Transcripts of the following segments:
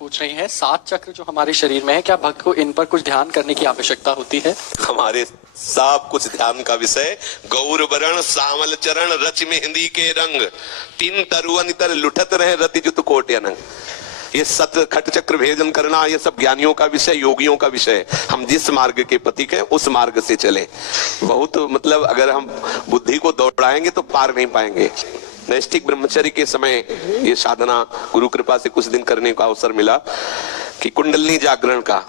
पूछ रही हैं 7 चक्र जो हमारे शरीर में है, क्या भक्त को इन पर कुछ ध्यान करने की आवश्यकता होती है? हमारे सब कुछ ध्यान का विषय। गौर वरण सामल चरण रच मेहंदी के रंग, तीन तरुवन तर लुठत रहे रति जुत कोट अनंग। ये सत खट चक्र भेदन करना, ये सब ज्ञानियों का विषय, योगियों का विषय। हम जिस मार्ग के पथिक हैं उस मार्ग से चले। बहुत मतलब अगर हम बुद्धि को दौड़ाएंगे तो पार नहीं पाएंगे। नैष्ठिक ब्रह्मचर्य के समय ये साधना गुरु कृपा से कुछ दिन करने का अवसर मिला कि कुंडलनी जागरण का।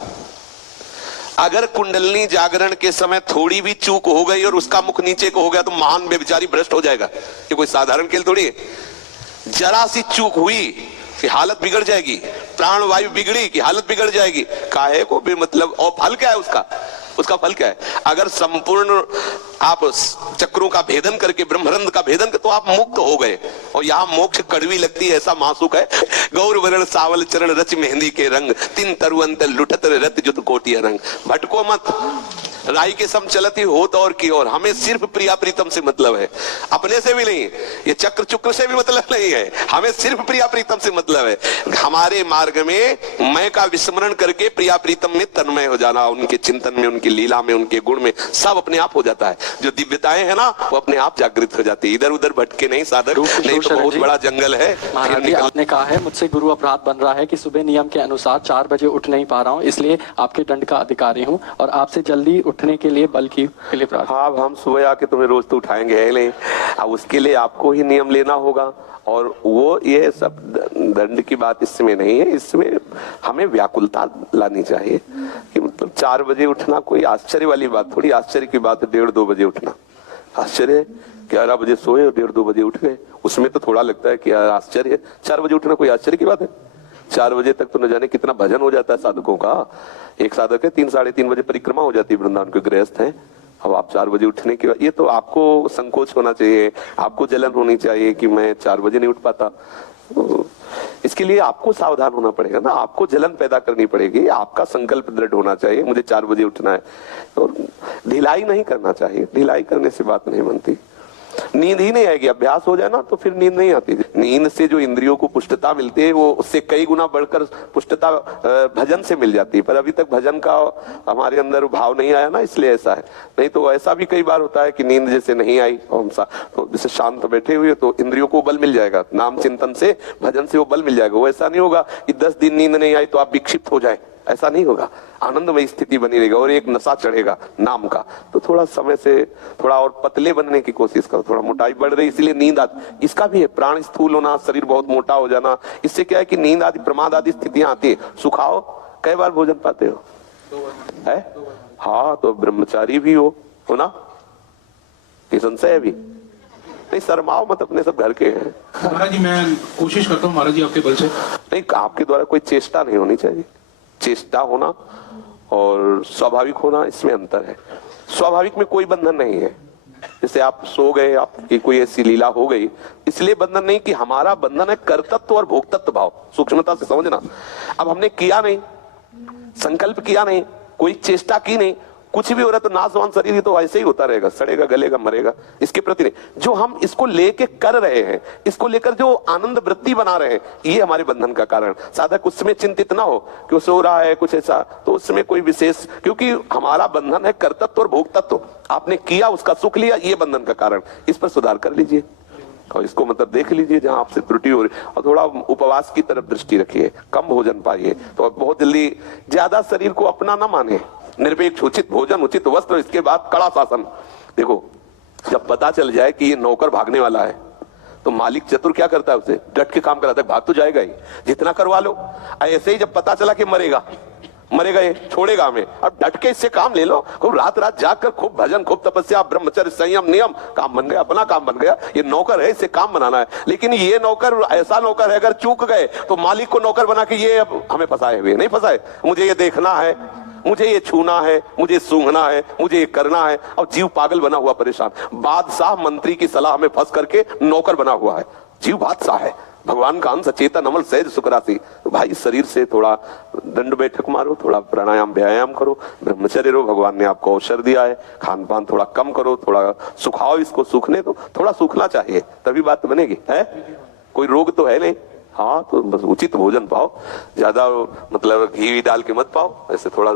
अगर कुंडलनी जागरण के समय थोड़ी भी चूक हो गई और उसका मुख नीचे को हो गया तो महान बेचारी भ्रष्ट हो जाएगा। ये कोई साधारण खेल थोड़ी है। जरा सी चूक हुई कि हालत बिगड़ जाएगी, प्राण वायु बिगड़ी कि हालत बिगड़ जाएगी। काहे को भी मतलब, और फल क्या है उसका फल क्या है? अगर संपूर्ण आप चक्रों का भेदन करके ब्रह्मरंध्र का भेदन कर, तो आप मुक्त हो गए। और यहाँ मोक्ष कड़वी लगती है ऐसा मासूक है। गौर वरण सावल चरण रच मेहंदी के रंग, तीन तरुअंत लुठत रत जुत कोटिया रंग। भटको मत, राई के सम चलती होत और की ओर। हमें सिर्फ प्रिया प्रीतम से मतलब है, अपने से भी नहीं। ये चक्र चुक्र से भी मतलब नहीं है, हमें सिर्फ प्रिया प्रीतम से मतलब है। हमारे मार्ग में मैं का विस्मरण करके प्रिया प्रीतम में तन्मय हो जाना, उनके चिंतन में, उनकी लीला में, उनके गुण में, सब अपने आप हो जाता है। जो दिव्यताएं है ना वो अपने आप जागृत हो जाती है। इधर उधर भटके नहीं साधक, नहीं तो बहुत बड़ा जंगल है। आपने कहा है मुझसे गुरु अपराध बन रहा है कि सुबह नियम के अनुसार 4 बजे उठ नहीं पा रहा हूँ, इसलिए आपके दंड का अधिकारी हूँ और आपसे जल्दी उठने के लिए बल की लिए प्रार्थना। हाँ, हम सुबह आके तुम्हें रोज तो उठाएंगे है नहीं। अब उसके लिए आपको ही नियम लेना होगा। और वो ये सब दंड की बात इसमें नहीं है। इसमें हमें व्याकुलता लानी चाहिए कि मतलब 4 बजे उठना कोई आश्चर्य वाली बात थोड़ी। आश्चर्य की बात है 1:30-2 बजे उठना। आश्चर्य है 11 बजे सोए और 1:30-2 बजे उठ गए, उसमें तो थोड़ा लगता है कि आश्चर्य है। 4 बजे उठना कोई आश्चर्य की बात है? 4 बजे तक तो न जाने कितना भजन हो जाता है साधकों का। एक साधक है 3-3:30 बजे परिक्रमा हो जाती है, वृंदावन के गृहस्थ हैं। अब आप 4 बजे उठने के बाद, ये तो आपको संकोच होना चाहिए, आपको जलन होनी चाहिए कि मैं 4 बजे नहीं उठ पाता। इसके लिए आपको सावधान होना पड़ेगा ना, आपको जलन पैदा करनी पड़ेगी, आपका संकल्प दृढ़ होना चाहिए मुझे 4 बजे उठना है। और ढिलाई नहीं करना चाहिए, ढिलाई करने से बात नहीं बनती। नींद ही नहीं आएगी, अभ्यास हो जाए ना तो फिर नींद नहीं आती। नींद से जो इंद्रियों को पुष्टता मिलती है वो उससे कई गुना बढ़कर पुष्टता भजन से मिल जाती है। पर अभी तक भजन का हमारे अंदर भाव नहीं आया ना, इसलिए ऐसा है। नहीं तो ऐसा भी कई बार होता है कि नींद जैसे नहीं आई तो जैसे शांत बैठे हुए तो इंद्रियों को बल मिल जाएगा, नाम चिंतन से भजन से वो बल मिल जाएगा। वो ऐसा नहीं होगा कि 10 दिन नींद नहीं आई तो आप विक्षिप्त हो जाए, ऐसा नहीं होगा। आनंदमय स्थिति बनी रहेगा और एक नशा चढ़ेगा नाम का। तो थोड़ा समय से थोड़ा और पतले बनने की कोशिश करो। थोड़ा मोटाई बढ़ रही इसलिए नींद आती, इसका भी है प्राण स्थूल होना, शरीर बहुत मोटा हो जाना। इससे क्या है कि नींद आदि प्रमाद आदि स्थितियां आती है। सुखाओ, कई बार भोजन पाते हो? है? हाँ, तो ब्रह्मचारी भी हो ना, ये संशय है भी नहीं। शर्माओ मत, अपने सब घर के हैं। महाराज जी मैं कोशिश करता हूँ महाराज जी आपके बल से। नहीं, आपके द्वारा कोई चेष्टा नहीं होनी चाहिए। चेष्टा होना और स्वाभाविक होना, इसमें अंतर है। स्वाभाविक में कोई बंधन नहीं है। जैसे आप सो गए, आपकी कोई ऐसी लीला हो गई, इसलिए बंधन नहीं कि हमारा बंधन है कर्तृत्व और भोक्तत्व भाव। सूक्ष्मता से समझना। अब हमने किया नहीं, संकल्प किया नहीं, कोई चेष्टा की नहीं, कुछ भी हो रहा है तो नाशवान शरीर तो ऐसे ही होता रहेगा, सड़ेगा, गलेगा, मरेगा। इसके प्रति नहीं, जो हम इसको लेके कर रहे हैं, इसको लेकर जो आनंद वृत्ति बना रहे हैं, ये हमारे बंधन का कारण। साधक उसमें चिंतित ना हो कि वो सो रहा है कुछ ऐसा, तो उसमें कोई विशेष, क्योंकि हमारा बंधन है कर्तृत्व और भोक्तत्व। आपने किया, उसका सुख लिया, ये बंधन का कारण। इस पर सुधार कर लीजिए और इसको मतलब देख लीजिए जहां आपसे त्रुटि हो रही। और थोड़ा उपवास की तरफ दृष्टि रखिए, कम भोजन पाइए तो बहुत जल्दी। ज्यादा शरीर को अपना ना माने, निरपेक्ष उचित भोजन, उचित वस्त्र, इसके बाद कड़ा शासन। देखो, जब पता चल जाए कि ये नौकर भागने वाला है तो मालिक चतुर क्या करता है, उसे डट के काम कराता है। भाग तो जाएगा ही, जितना करवा लो। ऐसे ही जब पता चला कि मरेगा ये छोड़ेगा हमें, अब डट के इससे काम ले लो। खूब रात रात जाकर खूब भजन, खूब तपस्या, ब्रह्मचर्य, संयम, नियम, काम बन गया, अपना काम बन गया। ये नौकर है, इससे काम बनाना है। लेकिन ये नौकर ऐसा नौकर है, अगर चूक गए तो मालिक को नौकर बना के ये अब हमें फंसाए हुए नहीं फंसाए। मुझे ये देखना है, मुझे ये छूना है, मुझे सूंघना है, मुझे ये करना है। और जीव पागल बना हुआ परेशान, बादशाह मंत्री की सलाह में फंस करके नौकर बना हुआ है। जीव बादशाह है, भगवान का अंश, चेतन अमल सहज सुखरासी। तो भाई शरीर से थोड़ा दंड बैठक मारो, थोड़ा प्राणायाम व्यायाम करो, ब्रह्मचर्य रहो। भगवान ने आपको अवसर दिया है, खान पान थोड़ा कम करो, थोड़ा सुखाओ, इसको सूखने दो, थोड़ा सूखना चाहिए, तभी बात बनेगी। है कोई रोग तो है नहीं, हाँ तो बस उचित भोजन पाओ, ज्यादा मतलब घी डाल के मत पाओ, ऐसे थोड़ा